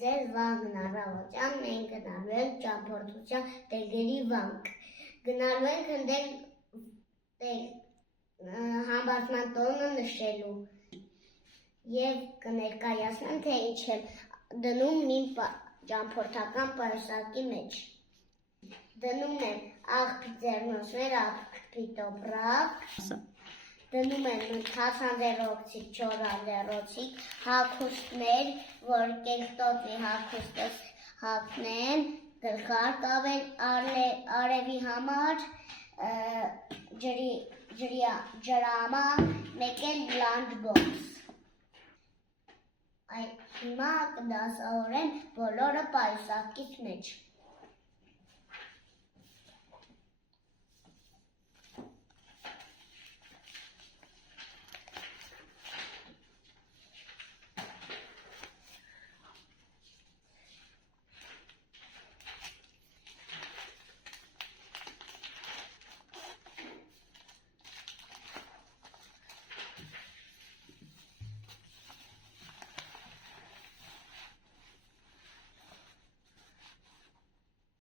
ձեզ վաղն առավոտյան մենք գնալու ենք ճամփորդության տեղերի վանք։ Գնալու ենք ընդեղ համբարձման տոնը նշելու և կներկայացնեմ, թե ինչ եմ դնում իմ ճամփորդական պայուսակի մեջ։ Դնում եմ աղբի ձեռնոցներ, աղբի տոպրակ, դնում եմ թացանձեռոցիկ, չորալեռոցիկ, հագուստներ, որ կենտոտի հագուստս հագնեմ, գլխարկ արևի համար, ջրամա, մեկ էլ լանչբոքս։ Հիմա կդասավորեմ բոլորը պայուսակից մեջ։